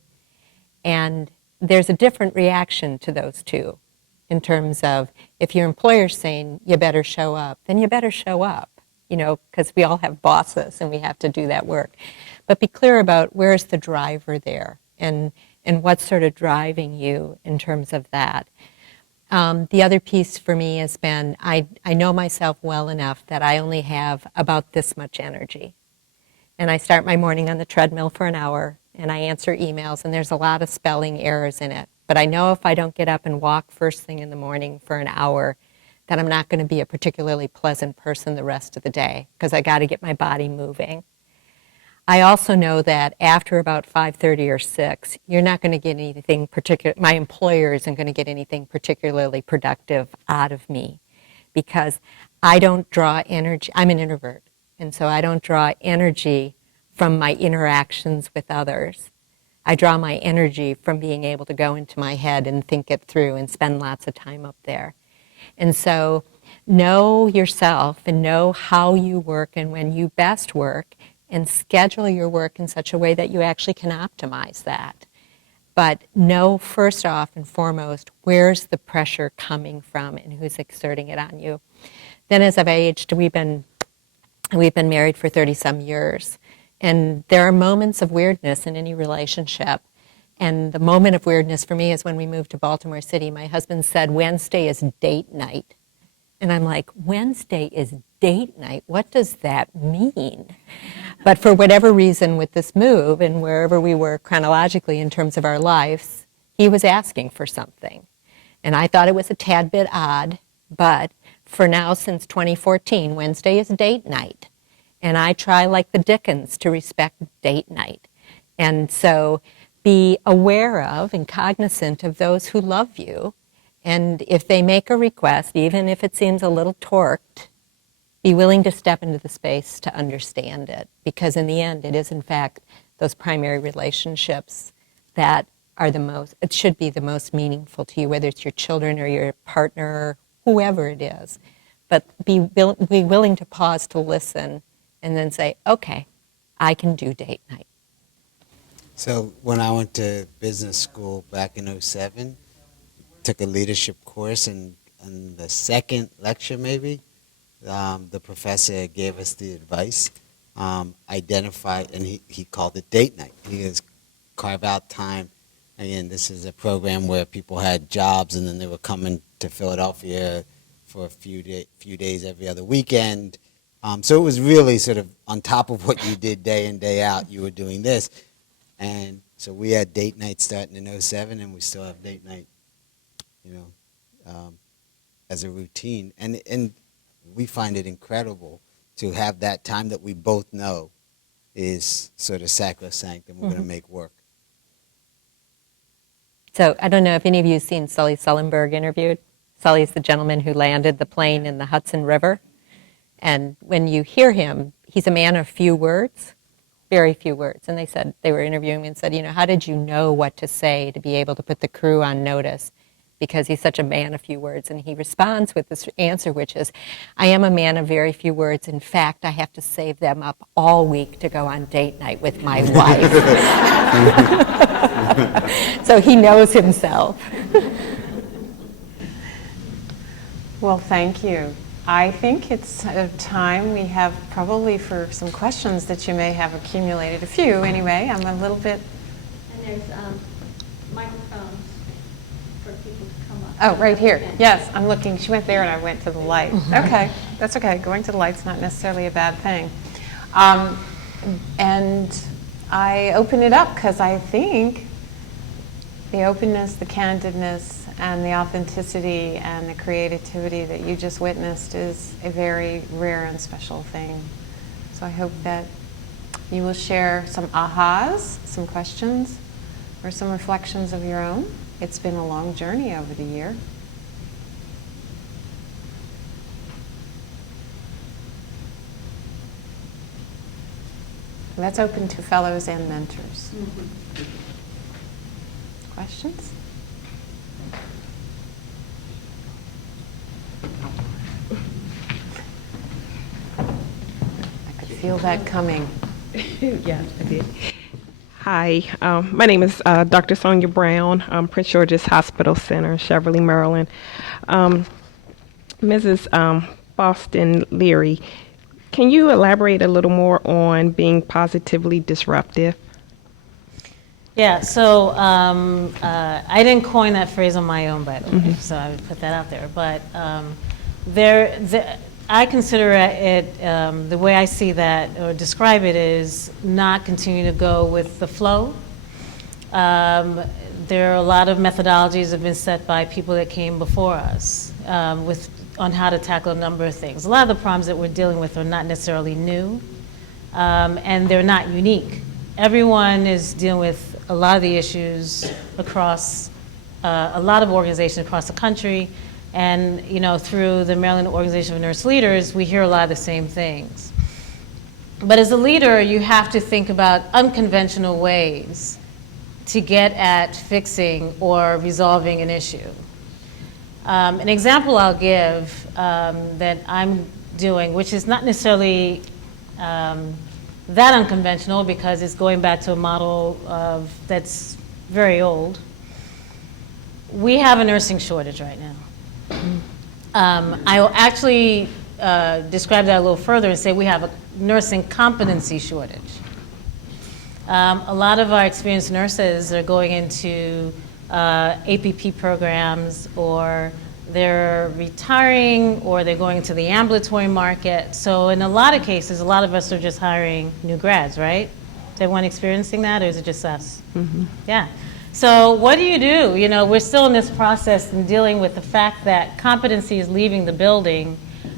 And there's a different reaction to those two in terms of if your employer's saying you better show up, then you better show up, because we all have bosses and we have to do that work. But be clear about where's the driver there and what's sort of driving you in terms of that. The other piece for me has been I know myself well enough that I only have about this much energy. And I start my morning on the treadmill for an hour, and I answer emails, and there's a lot of spelling errors in it. But I know if I don't get up and walk first thing in the morning for an hour, that I'm not going to be a particularly pleasant person the rest of the day, because I got to get my body moving. I also know that after about 5:30 or 6, you're not going to get anything particular. My employer isn't going to get anything particularly productive out of me, because I don't draw energy. I'm an introvert, and so I don't draw energy from my interactions with others. I draw my energy from being able to go into my head and think it through and spend lots of time up there. And so know yourself and know how you work and when you best work, and schedule your work in such a way that you actually can optimize that. But know first off and foremost, where's the pressure coming from and who's exerting it on you. Then as I've aged, we've been married for 30-some years. And there are moments of weirdness in any relationship. And the moment of weirdness for me is when we moved to Baltimore City. My husband said, Wednesday is date night. And I'm like, Wednesday is date night? What does that mean? But for whatever reason with this move and wherever we were chronologically in terms of our lives, he was asking for something. And I thought it was a tad bit odd, but for now, since 2014, Wednesday is date night. And I try like the Dickens to respect date night. And so be aware of and cognizant of those who love you. And if they make a request, even if it seems a little torqued, be willing to step into the space to understand it. Because in the end, it is in fact those primary relationships that are it should be the most meaningful to you, whether it's your children or your partner or whoever it is. But be willing to pause to listen and then say, okay, I can do date night. So when I went to business school back in '07, took a leadership course, and the second lecture maybe, the professor gave us the advice, identify, and he called it date night. He goes, carve out time. Again, this is a program where people had jobs and then they were coming to Philadelphia for a few days every other weekend. So it was really sort of on top of what you did day in, day out, you were doing this. And so we had date night starting in '07, and we still have date night, as a routine. And we find it incredible to have that time that we both know is sort of sacrosanct, and we're going to make work. So I don't know if any of you have seen Sully Sullenberg interviewed. Sully's the gentleman who landed the plane in the Hudson River. And when you hear him, he's a man of few words, very few words. And they were interviewing him and said, how did you know what to say to be able to put the crew on notice? Because he's such a man of few words. And he responds with this answer, which is, I am a man of very few words. In fact, I have to save them up all week to go on date night with my wife. So he knows himself. Well, thank you. I think it's time we have probably for some questions that you may have accumulated. A few, anyway. I'm a little bit... And there's microphones for people to come up. Oh, right here. Yes, I'm looking. She went there and I went to the light. Okay, that's okay. Going to the light's not necessarily a bad thing. And I open it up because I think the openness, the candidness, and the authenticity and the creativity that you just witnessed is a very rare and special thing. So I hope that you will share some ahas, some questions, or some reflections of your own. It's been a long journey over the year. That's open to fellows and mentors. Questions? I could feel that coming. Yeah, I did. Hi, my name is Dr. Sonia Brown, Prince George's Hospital Center, Cheverly, Maryland. Mrs. Boston-Leary, can you elaborate a little more on being positively disruptive? Yeah, so I didn't coin that phrase on my own, by the way, so I would put that out there. But I consider it, the way I see that or describe it is not continuing to go with the flow. There are a lot of methodologies that have been set by people that came before us on how to tackle a number of things. A lot of the problems that we're dealing with are not necessarily new, and they're not unique. Everyone is dealing with a lot of the issues across a lot of organizations across the country, and through the Maryland Organization of Nurse Leaders, we hear a lot of the same things. But as a leader, you have to think about unconventional ways to get at fixing or resolving an issue. An example I'll give that I'm doing, which is not necessarily that unconventional because it's going back to a model that's very old. We have a nursing shortage right now. I will actually describe that a little further and say we have a nursing competency shortage. A lot of our experienced nurses are going into APP programs, or they're retiring, or they're going into the ambulatory market. So in a lot of cases, a lot of us are just hiring new grads, right? Is everyone experiencing that, or is it just us? Yeah. So what do? We're still in this process and dealing with the fact that competency is leaving the building.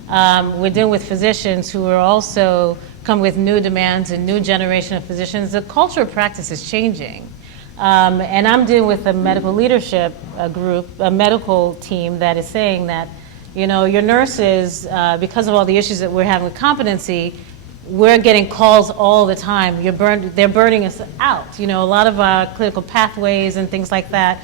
We're dealing with physicians who are also come with new demands and new generation of physicians. The culture of practice is changing. And I'm dealing with a medical leadership group, a medical team that is saying that, your nurses, because of all the issues that we're having with competency, we're getting calls all the time. They're burning us out. A lot of our clinical pathways and things like that.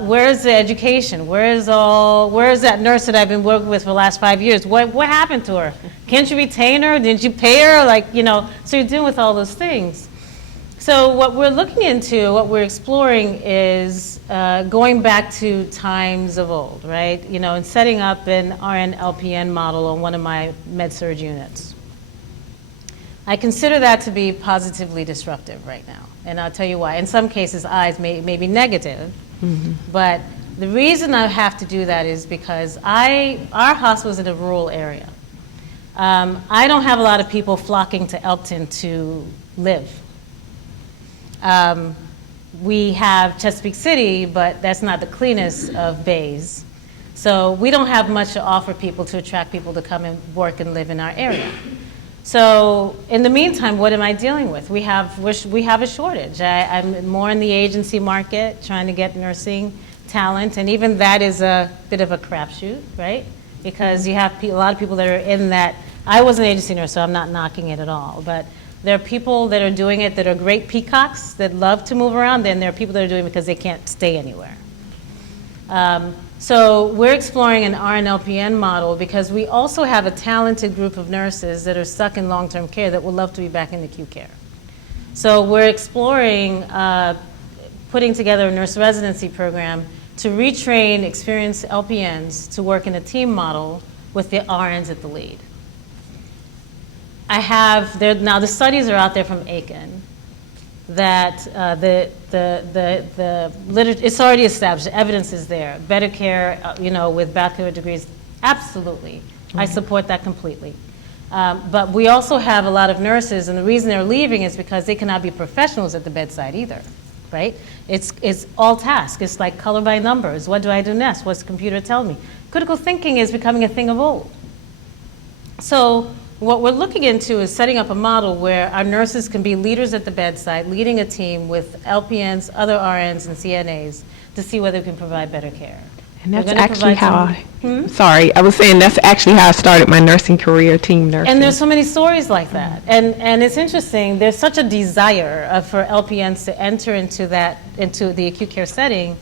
Where's the education? Where's that nurse that I've been working with for the last 5 years? What happened to her? Can't you retain her? Didn't you pay her? So you're dealing with all those things. So what we're looking into, what we're exploring is going back to times of old, right? And setting up an RN-LPN model on one of my med-surg units. I consider that to be positively disruptive right now, and I'll tell you why. In some cases, eyes may be negative, but the reason I have to do that is because our hospital is in a rural area. I don't have a lot of people flocking to Elkton to live. We have Chesapeake City, but that's not the cleanest of bays. So we don't have much to offer people to attract people to come and work and live in our area. So in the meantime, what am I dealing with? We have a shortage. I'm more in the agency market, trying to get nursing talent, and even that is a bit of a crapshoot, right? Because you have a lot of people that are in that. I was an agency nurse, so I'm not knocking it at all, but there are people that are doing it that are great peacocks that love to move around, then there are people that are doing it because they can't stay anywhere. So we're exploring an RN-LPN model because we also have a talented group of nurses that are stuck in long-term care that would love to be back in acute care. So we're exploring putting together a nurse residency program to retrain experienced LPNs to work in a team model with the RNs at the lead. Now the studies are out there from Aiken that it's already established, the evidence is there. Better care, with bachelor degrees, absolutely. I support that completely. But we also have a lot of nurses, and the reason they're leaving is because they cannot be professionals at the bedside either, right? It's all task. It's like color by numbers. What do I do next? What's the computer tell me? Critical thinking is becoming a thing of old. So what we're looking into is setting up a model where our nurses can be leaders at the bedside, leading a team with LPNs, other RNs, and CNAs to see whether we can provide better care. And that's actually how sorry, I was saying that's actually how I started my nursing career, team nursing. And there's so many stories like that. And it's interesting, there's such a desire for LPNs to enter into the acute care setting.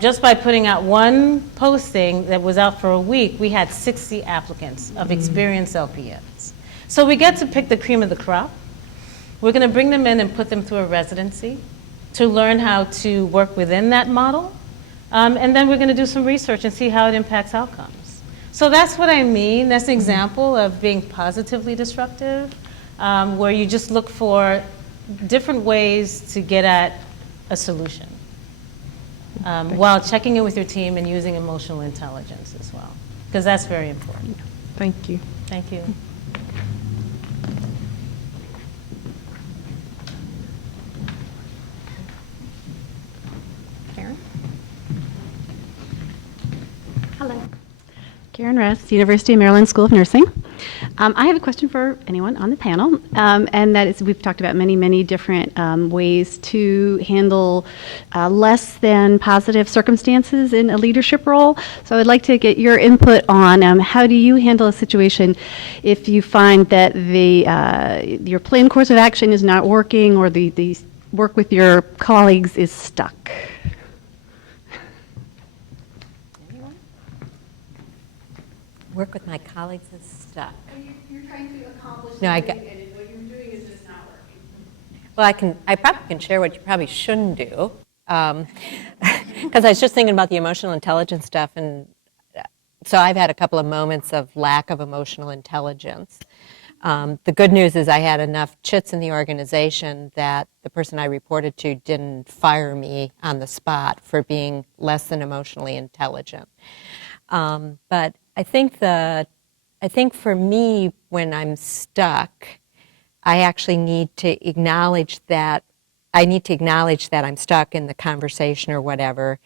Just by putting out one posting that was out for a week, we had 60 applicants of experienced LPNs. So we get to pick the cream of the crop. We're going to bring them in and put them through a residency to learn how to work within that model. And then we're going to do some research and see how it impacts outcomes. So that's what I mean. That's an example of being positively disruptive, where you just look for different ways to get at a solution. While checking in with your team and using emotional intelligence as well, because that's very important. Thank you. Thank you. Karen? Hello. Karen Ress, University of Maryland School of Nursing. I have a question for anyone on the panel, and that is, we've talked about many different ways to handle less than positive circumstances in a leadership role. So I would like to get your input on how do you handle a situation if you find that your planned course of action is not working, or the work with your colleagues is stuck? Work with my colleagues is stuck. You're trying to accomplish No, something, and what you're doing is just not working. Well, I probably can share what you probably shouldn't do, because I was just thinking about the emotional intelligence stuff, and so I've had a couple of moments of lack of emotional intelligence. The good news is I had enough chits in the organization that the person I reported to didn't fire me on the spot for being less than emotionally intelligent. But I think for me, when I'm stuck, I actually need to acknowledge that I'm stuck in the conversation or whatever,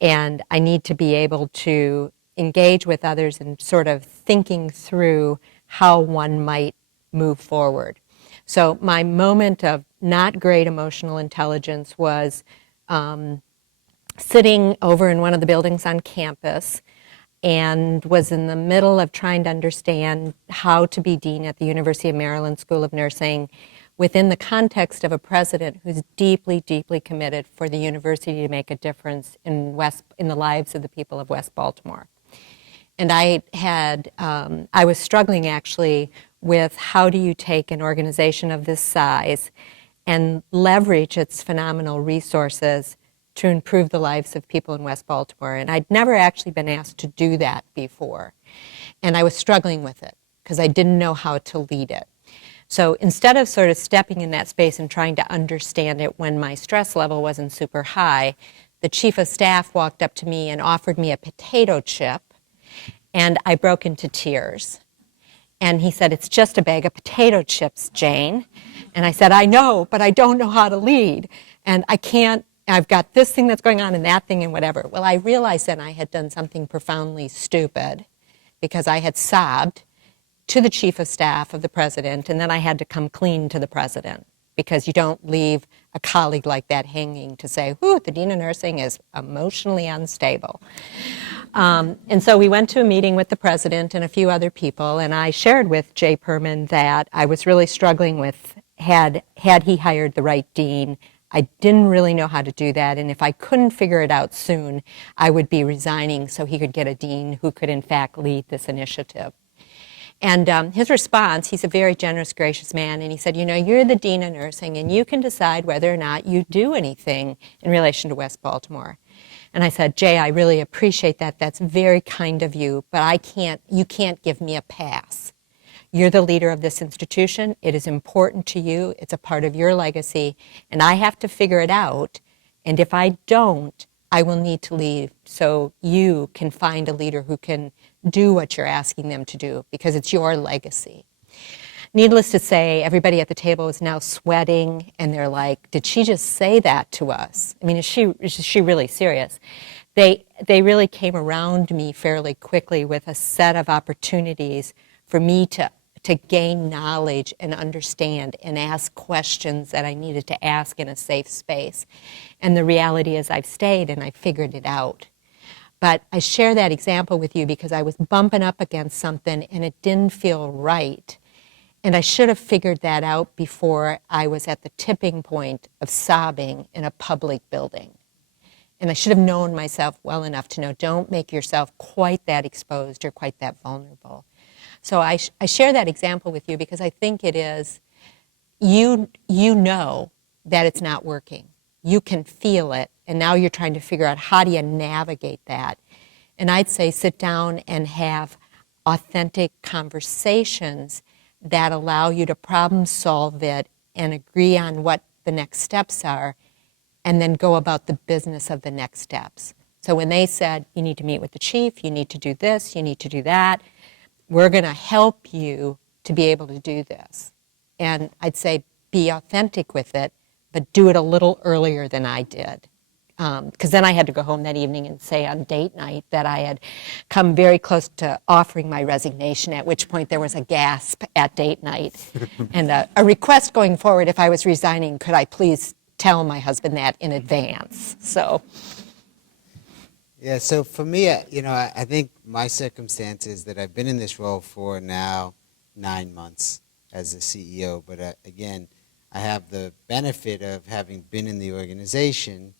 and I need to be able to engage with others and sort of thinking through how one might move forward. So my moment of not great emotional intelligence was sitting over in one of the buildings on campus, and was in the middle of trying to understand how to be dean at the University of Maryland School of Nursing within the context of a president who's deeply, deeply committed for the university to make a difference in the lives of the people of West Baltimore. And I was struggling actually with how do you take an organization of this size and leverage its phenomenal resources to improve the lives of people in West Baltimore. And I'd never actually been asked to do that before. And I was struggling with it because I didn't know how to lead it. So instead of sort of stepping in that space and trying to understand it when my stress level wasn't super high, the chief of staff walked up to me and offered me a potato chip, and I broke into tears. And he said, "It's just a bag of potato chips, Jane." And I said, "I know, but I don't know how to lead. And I can't, I've got this thing that's going on and that thing and whatever." Well, I realized then I had done something profoundly stupid because I had sobbed to the chief of staff of the president, and then I had to come clean to the president, because you don't leave a colleague like that hanging to say, "Whoo, the dean of nursing is emotionally unstable." And so we went to a meeting with the president and a few other people, and I shared with Jay Perman that I was really struggling with, had he hired the right dean. I didn't really know how to do that, and if I couldn't figure it out soon, I would be resigning so he could get a dean who could in fact lead this initiative. And his response, he's a very generous, gracious man, and he said, "You're the dean of nursing, and you can decide whether or not you do anything in relation to West Baltimore." And I said, "Jay, I really appreciate that. That's very kind of you, but you can't give me a pass. You're the leader of this institution. It is important to you. It's a part of your legacy, and I have to figure it out. And if I don't, I will need to leave so you can find a leader who can do what you're asking them to do, because it's your legacy." Needless to say, everybody at the table is now sweating, and they're like, "Did she just say that to us? I mean, is she really serious?" They really came around me fairly quickly with a set of opportunities for me to gain knowledge and understand and ask questions that I needed to ask in a safe space. And the reality is I've stayed and I figured it out. But I share that example with you because I was bumping up against something and it didn't feel right. And I should have figured that out before I was at the tipping point of sobbing in a public building. And I should have known myself well enough to know, don't make yourself quite that exposed or quite that vulnerable. So I share that example with you because I think it is, you know that it's not working. You can feel it, and now you're trying to figure out how do you navigate that. And I'd say sit down and have authentic conversations that allow you to problem solve it and agree on what the next steps are, and then go about the business of the next steps. So when they said, you need to meet with the chief, you need to do this, you need to do that, we're going to help you to be able to do this. And I'd say be authentic with it, but do it a little earlier than I did. Because then I had to go home that evening and say on date night that I had come very close to offering my resignation, at which point there was a gasp at date night. And a request going forward, if I was resigning, could I please tell my husband that in advance? So. Yeah, so for me, I think my circumstance is that I've been in this role for now 9 months as the CEO, but again, I have the benefit of having been in the organization,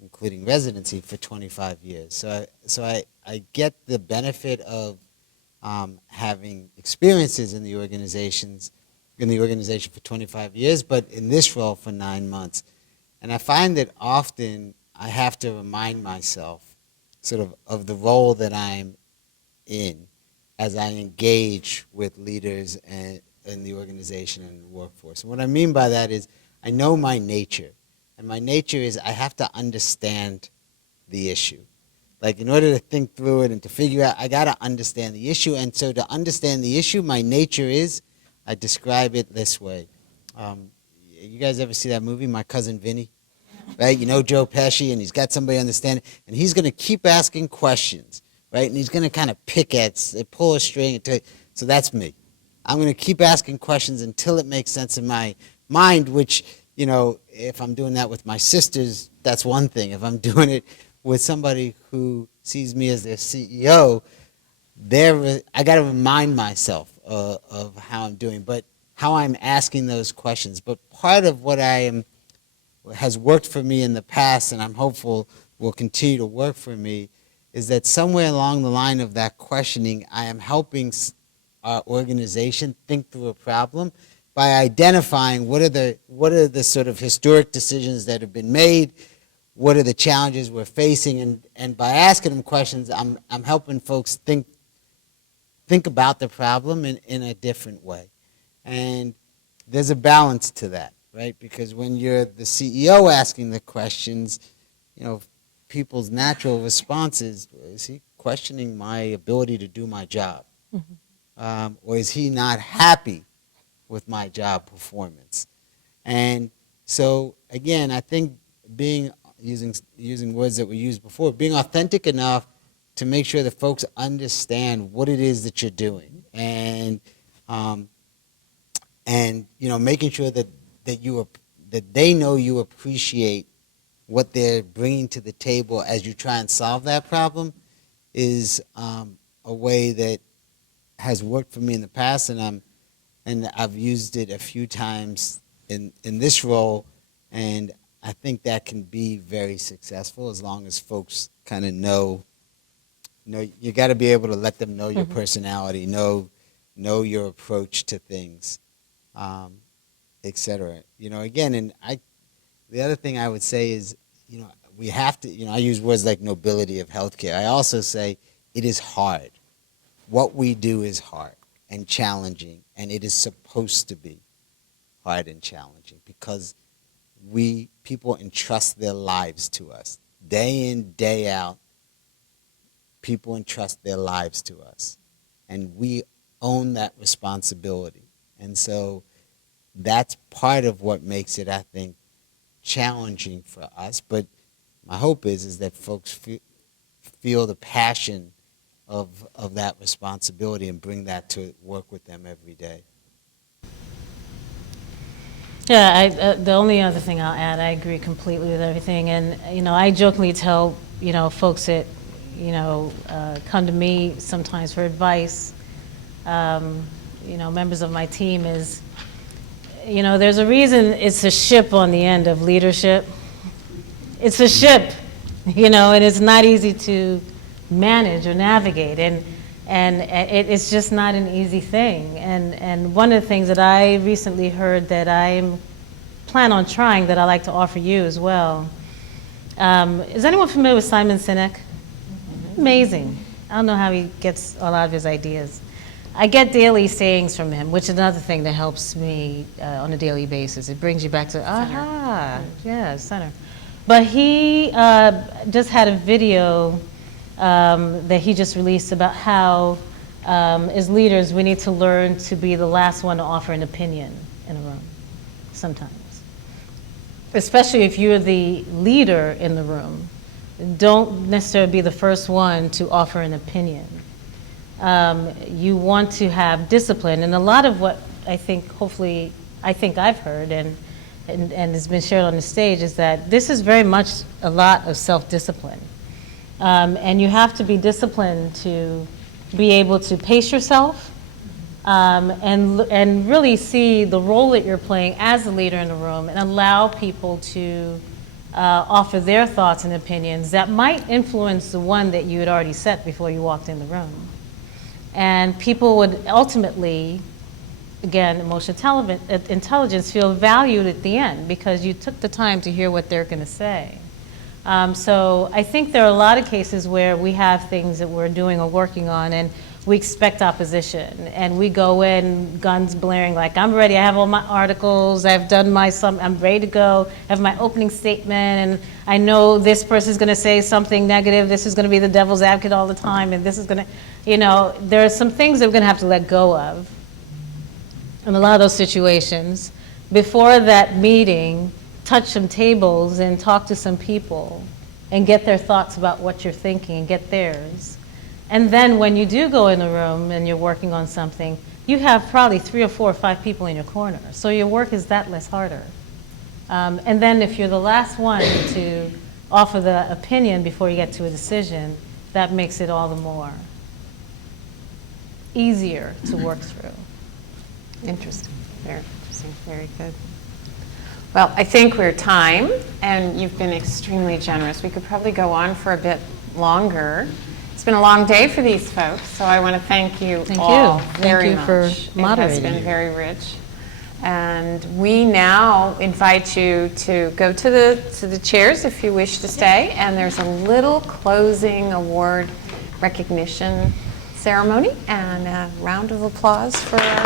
including residency, for 25 years. So I get the benefit of having experiences in the organization for 25 years, but in this role for 9 months. And I find that often I have to remind myself sort of the role that I'm in as I engage with leaders in the organization and the workforce. And what I mean by that is I know my nature. And my nature is I have to understand the issue. Like in order to think through it and to figure out, I got to understand the issue. And so to understand the issue, my nature is, I describe it this way. You guys ever see that movie, My Cousin Vinny? Right? You know Joe Pesci, and he's got somebody understand, and he's going to keep asking questions, right? And he's going to kind of pull a string. So that's me. I'm going to keep asking questions until it makes sense in my mind, which, if I'm doing that with my sisters, that's one thing. If I'm doing it with somebody who sees me as their CEO, I got to remind myself of how I'm doing, but how I'm asking those questions. But part of what has worked for me in the past, and I'm hopeful will continue to work for me, is that somewhere along the line of that questioning, I am helping our organization think through a problem by identifying what are the sort of historic decisions that have been made, what are the challenges we're facing, and by asking them questions, I'm helping folks think about the problem in a different way. And there's a balance to that, right? Because when you're the CEO asking the questions, people's natural response is he questioning my ability to do my job? Mm-hmm. or is he not happy with my job performance? And so again, I think using words that were used before, being authentic enough to make sure that folks understand what it is that you're doing, and making sure that they know you appreciate what they're bringing to the table as you try and solve that problem is a way that has worked for me in the past, and I've used it a few times in this role, and I think that can be very successful as long as folks kind of know. You got to be able to let them know your personality, know your approach to things, etc. Again, and the other thing I would say is, we have to, I use words like nobility of healthcare. I also say it is hard. What we do is hard and challenging, and it is supposed to be hard and challenging because people entrust their lives to us. Day in, day out, people entrust their lives to us, and we own that responsibility. And so that's part of what makes it, I think, challenging for us. But my hope is that folks feel the passion of that responsibility and bring that to work with them every day. Yeah, the only other thing I'll add, I agree completely with everything. And, I jokingly tell, folks that, come to me sometimes for advice, members of my team is, there's a reason it's a ship on the end of leadership. It's a ship, and it's not easy to manage or navigate. And it's just not an easy thing. And one of the things that I recently heard that I plan on trying that I like to offer you as well. Is anyone familiar with Simon Sinek? Amazing. I don't know how he gets a lot of his ideas. I get daily sayings from him, which is another thing that helps me on a daily basis. It brings you back to, center. But he just had a video that he just released about how, as leaders, we need to learn to be the last one to offer an opinion in a room, sometimes. Especially if you're the leader in the room. Don't necessarily be the first one to offer an opinion. You want to have discipline, and a lot of what I think, I've heard and has been shared on the stage is that this is very much a lot of self-discipline. And you have to be disciplined to be able to pace yourself and really see the role that you're playing as a leader in the room and allow people to offer their thoughts and opinions that might influence the one that you had already set before you walked in the room. And people would ultimately, again, emotional intelligence, feel valued at the end because you took the time to hear what they're going to say. So I think there are a lot of cases where we have things that we're doing or working on and we expect opposition and we go in guns blaring like, I'm ready, I have all my articles, I've done I'm ready to go, I have my opening statement, and I know this person's going to say something negative, this is going to be the devil's advocate all the time, and this is going to, there are some things that we're going to have to let go of in a lot of those situations. Before that meeting, touch some tables and talk to some people and get their thoughts about what you're thinking and get theirs. And then when you do go in the room and you're working on something, you have probably 3 or 4 or 5 people in your corner. So your work is that less harder. And then if you're the last one to offer the opinion before you get to a decision, that makes it all the more easier to work through. Interesting, very interesting, very good. Well, I think we're time, and you've been extremely generous. We could probably go on for a bit longer. It's been a long day for these folks, so I want to thank you all very much. Thank you for moderating. It has been very rich. And we now invite you to go to the chairs if you wish to stay, and there's a little closing award recognition ceremony, and a round of applause for our